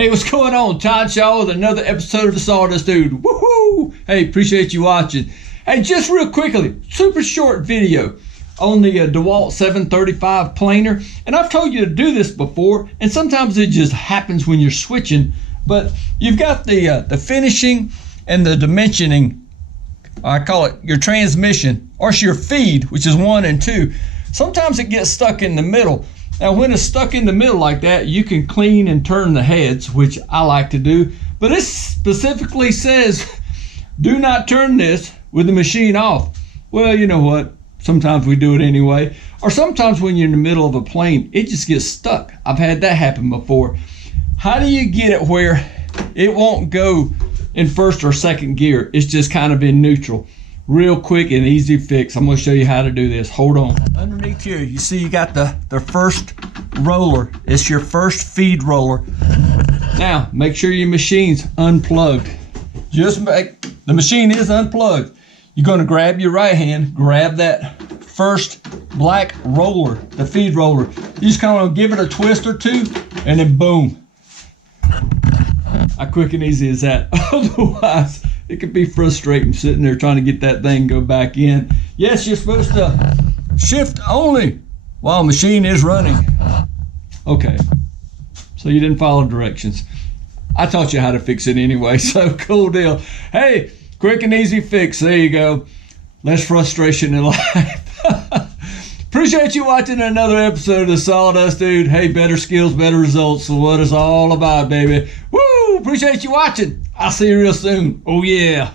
Hey, what's going on? Todd Shaw with another episode of the Sawdust Dude. Woohoo! Hey, appreciate you watching. Hey, just real quickly, super short video on the Dewalt 735 planer. And I've told you to do this before, and sometimes it just happens when you're switching. But you've got the finishing and the dimensioning. I call it your transmission, or your feed, which is 1 and 2. Sometimes it gets stuck in the middle. Now, when it's stuck in the middle like that, you can clean and turn the heads, which I like to do. But it specifically says, do not turn this with the machine off. Well, you know what? Sometimes we do it anyway. Or sometimes when you're in the middle of a plane, it just gets stuck. I've had that happen before. How do you get it where it won't go in first or second gear? It's just kind of in neutral. Real quick and easy fix. I'm going to show you how to do this. Hold on. Underneath here, you see you got the first roller. It's your first feed roller. Now, make sure your machine's unplugged. The machine is unplugged. You're going to grab your right hand, grab that first black roller, the feed roller. You just kind of give it a twist or two, and then boom. How quick and easy is that? Otherwise, it could be frustrating sitting there trying to get that thing go back in. Yes, you're supposed to shift only while the machine is running. Okay, so you didn't follow directions. I taught you how to fix it anyway, so cool deal. Hey, quick and easy fix. There you go. Less frustration in life. Appreciate you watching another episode of the Sawdust Dude. Hey, better skills, better results. So what it's all about, baby. Woo! Appreciate you watching. I'll see you real soon. Oh, yeah.